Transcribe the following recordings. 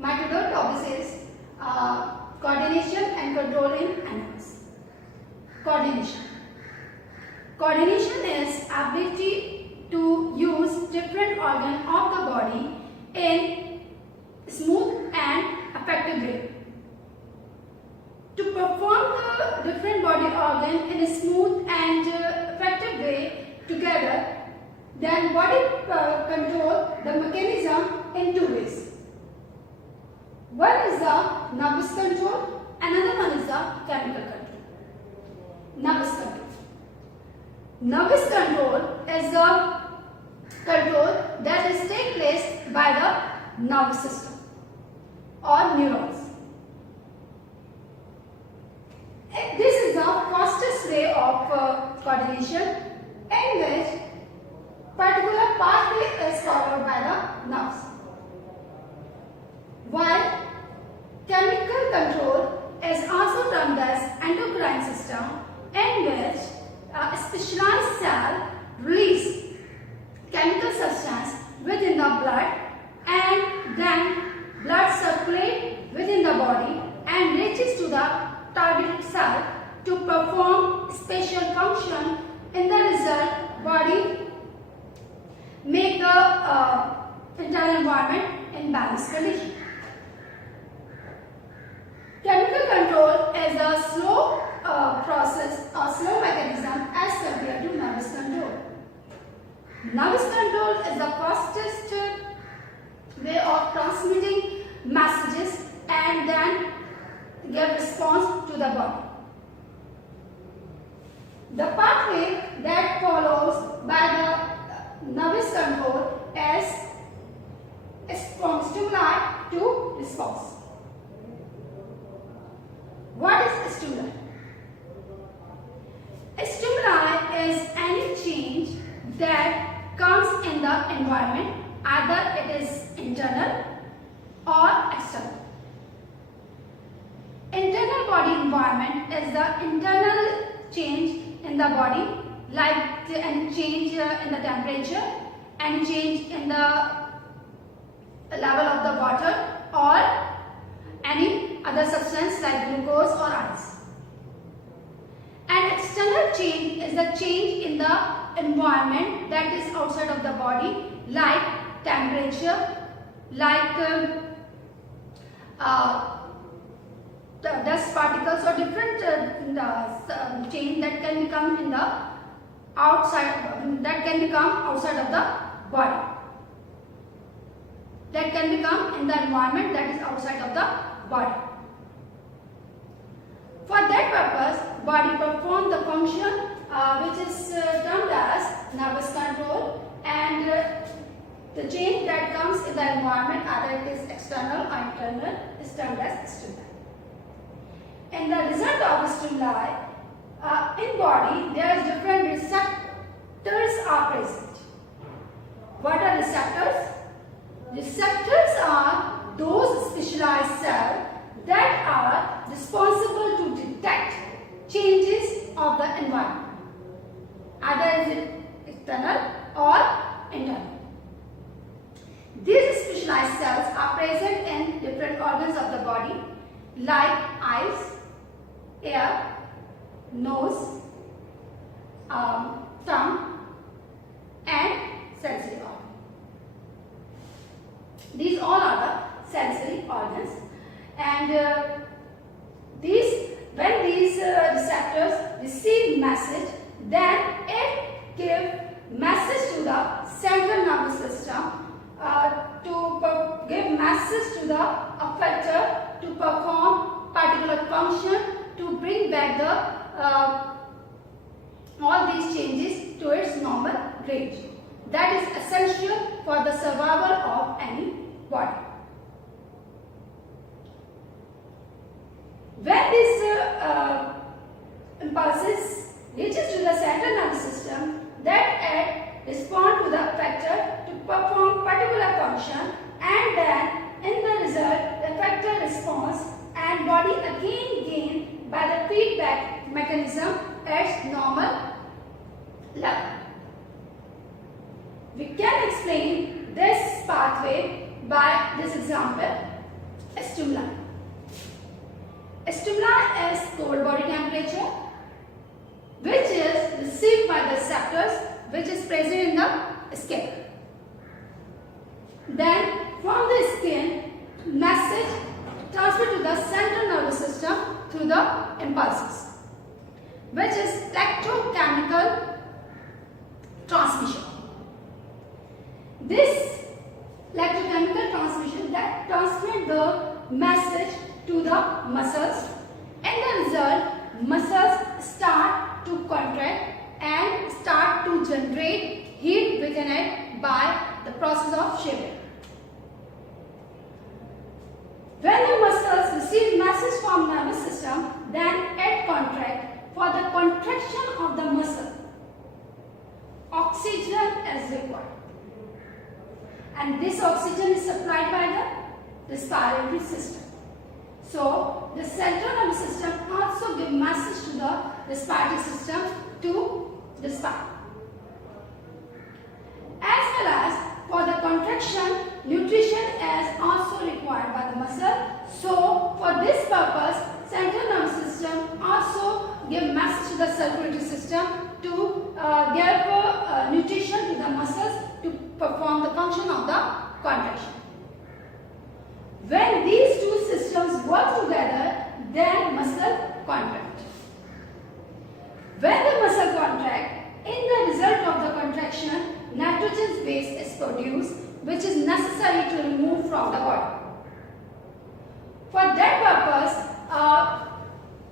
My today topic is coordination and control in animals. Coordination. Coordination is ability to use different organs of the body in smooth and effective way. To perform the different body organ in a smooth and effective way together, then body control the mechanism in two ways. One is the nervous control, another one is the chemical control. Nervous control. Nervous control is the control that is take place by the nervous system or neurons. This is the fastest way of coordination in which particular pathway is followed by the nerves. While chemical control is also termed as endocrine system, in which a specialized cell release chemical substance within the blood, and then blood circulate within the body and reaches to the target cell to perform special function. In the result, body make the internal environment in balanced condition. Chemical control is a slow process or slow mechanism as compared to nervous control. Nervous control is the fastest way of transmitting messages and then get response to the body. The pathway that follows by the nervous control is from stimuli to response. What is stimuli? A stimuli is any change that comes in the environment, either it is internal or external. Internal body environment is the internal change in the body, like any change in the temperature, any change in the level of the water, or any other substance like glucose or ice. An external change is the change in the environment that is outside of the body, like temperature, like the dust particles or different change that can become in the outside, that can become outside of the body, that can become in the environment that is outside of the body. For that purpose, body performs the function which is termed as nervous control, and the change that comes in the environment, either it is external or internal, is termed as stimuli. And the result of stimuli in body, there are different receptors are present. What are receptors? Receptors are those specialized cells that are responsible to detect changes of the environment, either is it external or internal. These specialized cells are present in different organs of the body, like eyes, ear, nose, tongue, and sensory organs. These all are the sensory organs, and when these receptors receive message, then it gives message to the central nervous system to give message to the effector to perform particular function, to bring back the all these changes to its normal range. That is essential for the survival of any body. When these impulses reaches to the central nervous system, that respond to the effector to perform particular function, and then in the result, the effector responds and body again gain by the feedback mechanism its normal level. We can explain this pathway by this example. stimuli. Stimuli is cold body temperature, which is received by the receptors, which is present in the skin. Then from the skin, message transferred to the central nervous system through the impulses, which is electrochemical transmission. This electrochemical transmission that transmits the message to the muscles, and the result, muscles start to contract and start to generate heat within it by the process of shivering. When the muscles receive message from the nervous system, then it contracts. For the contraction of the muscle, oxygen is required, and this oxygen is supplied by the respiratory system. So the central nervous system also gives message to the respiratory system to respire. As well as for the contraction, nutrition is also required by the muscle. So for this purpose, central nervous system also give message to the circulatory system to give nutrition to the muscles to perform the function of the contraction. When these two systems work together, then muscle contract. When the muscle contract, in the result of the contraction, nitrogen base is produced, which is necessary to remove from the body. For that purpose,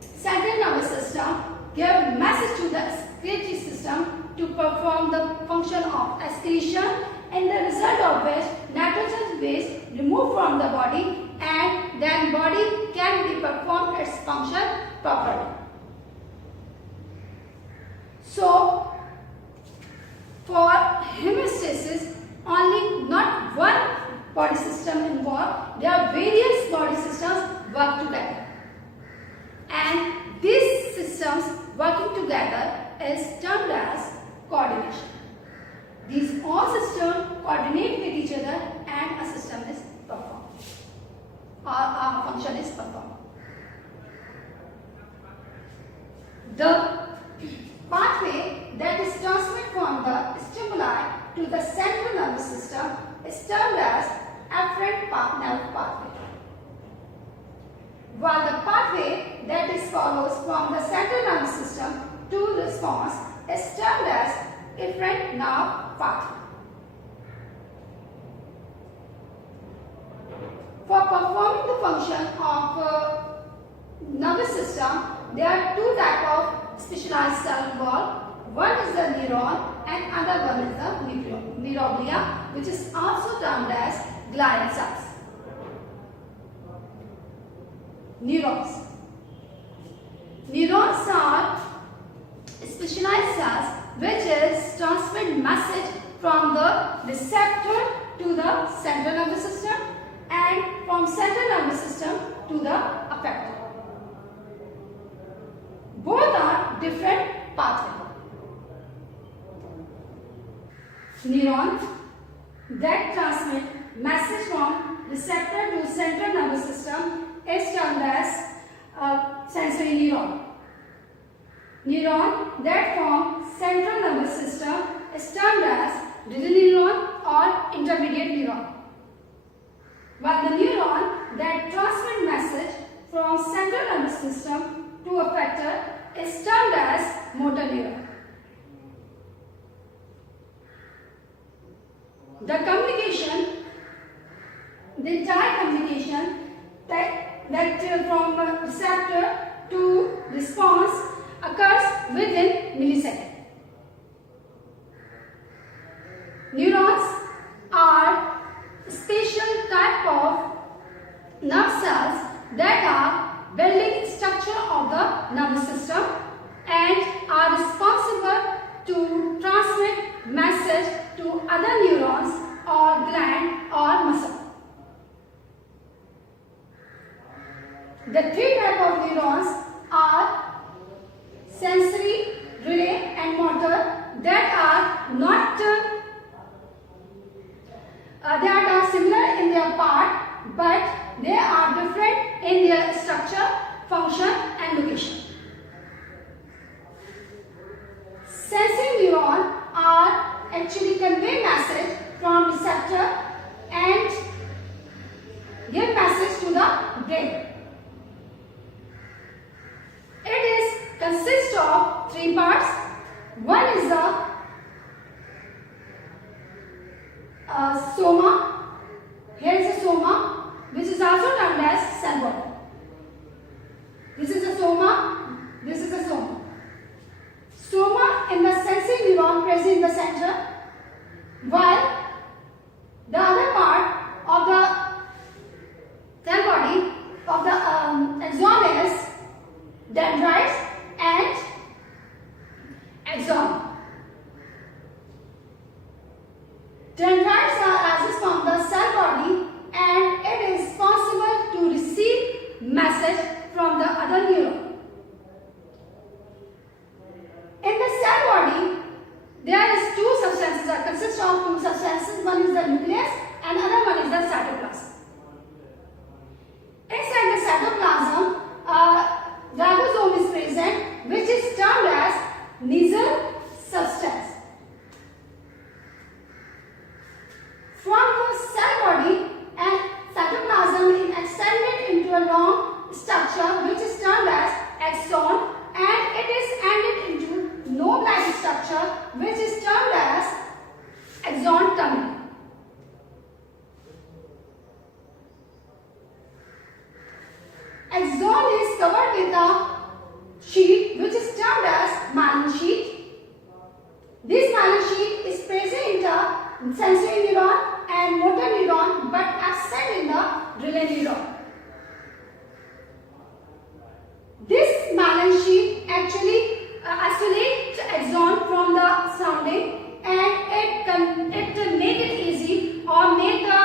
central nervous system give message to the excretory system to perform the function of excretion, and the result of which nitrogen base removed from the body, and then body can be performed its function properly. So for hemostasis, only not one body system involved, there are various body systems work together, and these systems working together is termed as coordination. These all systems coordinate with each other and a system is performed, or a function is performed. The pathway that is transmitted from the stimuli to the central nervous system is termed as afferent nerve pathway, while the pathway that is follows from the central nervous system to response is termed as efferent nerve pathway. For performing the function of nervous system, there are two types of specialized cells involved. One is the neuron and other one is the neuroglia, which is also termed as glial cells. Neurons. Neurons are specialized cells which is transmit message from the receptor to the central nervous system and from central nervous system to the effector. Both are different pathways. Neuron that transmit message from receptor to central nervous system is termed as sensory neuron. Neuron that form central nervous system is termed as middle neuron or intermediate neuron, while the neuron that transmit message from central nervous system to effector is termed as motor neuron. The communication, the entire communication that from receptor to response occurs within milliseconds. Neurons are special type of nerve cells that are building structure of the nervous system and are responsible to transmit message to other neurons or gland or muscle. The three types of neurons are sensory, relay and motor that are not they are similar in their part, but they are in their structure, function and location. Sensing neurons are actually convey message from receptor and give message to the brain. It is consists of three parts. One is the soma. Here is a soma, which is also termed as cell body. This is a soma. This is a soma. Soma in the sensing neuron present in the center, while the other part of the cell body of the axon is dendrites and axon. Dendrites are arises from the cell body and it is responsible to receive message from the other neuron. In the cell body, there is two substances that consist of two substances. One is the nucleus and another one is the cytoplasm. Inside the cytoplasm, ribosome is present, which is termed as nasal substance. From the cell body and cytoplasm is extended into a long structure which is termed as axon, and it is ended into knob-like structure which is termed as axon terminal. Axon is covered with a sheet which is termed as myelin sheet. This myelin sheet is present in the sensory neuron and motor neuron but absent in the relay neuron. This myelin sheet actually isolates axon from the surrounding and it make it easy or make the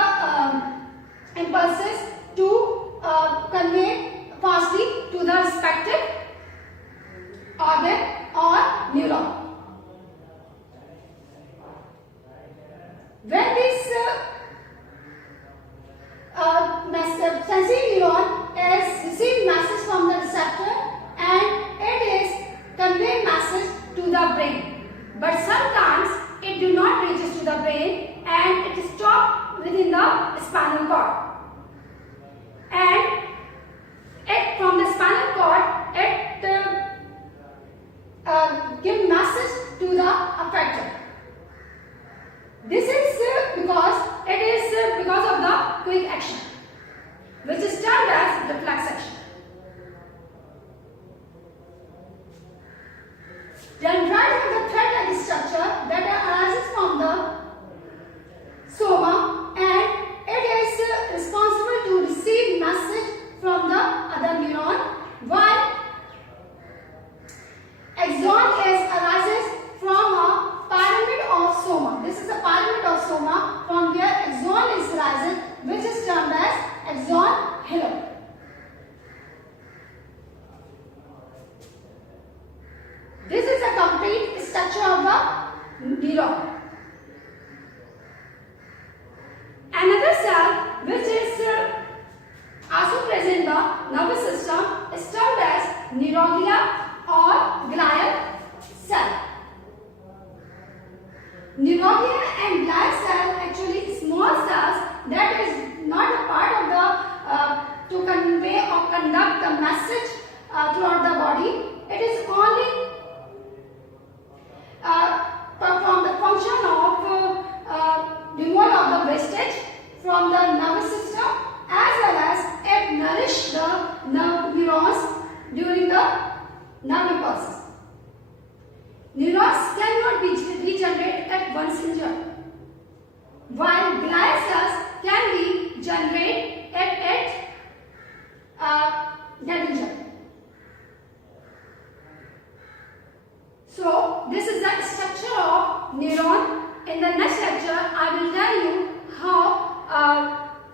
impulses to convey fastly to the respective organ or neuron. When this sensing neuron is receiving message from the receptor and it is conveying message to the brain, but sometimes it do not reaches to the brain and it is stopped within the spinal cord, and it from the spinal cord it give message to the affected. This is because it is because of the quick action, which is termed as reflex action. Dendrites are the thread-like structure that arises from the soma and it is responsible to receive message from the other neuron, while axon arises from a pyramid of soma. This is a pyramid of soma from where axon is arises, which is termed as axon hillock. This is a complete structure of the neuron. Another cell which is also present in the nervous system is termed as neuroglia or glial cell. Neuroglia and glial cell actually small cells that is not a part of the to convey or conduct the message throughout the body. It is only perform the function of removal of the wastage from the nervous system, as well as it nourish the neurons during the nerve impulses. Neurons cannot be regenerated at once injured, while glial cells can be generated at get injured. So this is the structure of neuron. In the next lecture, I will tell you how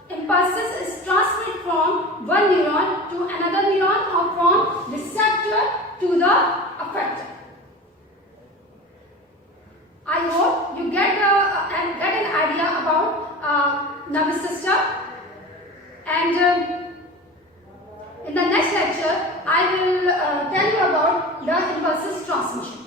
impulses is transmitted from one neuron to another neuron or from receptor to the effector. I hope you get an idea about nervous system, and pulses transmission.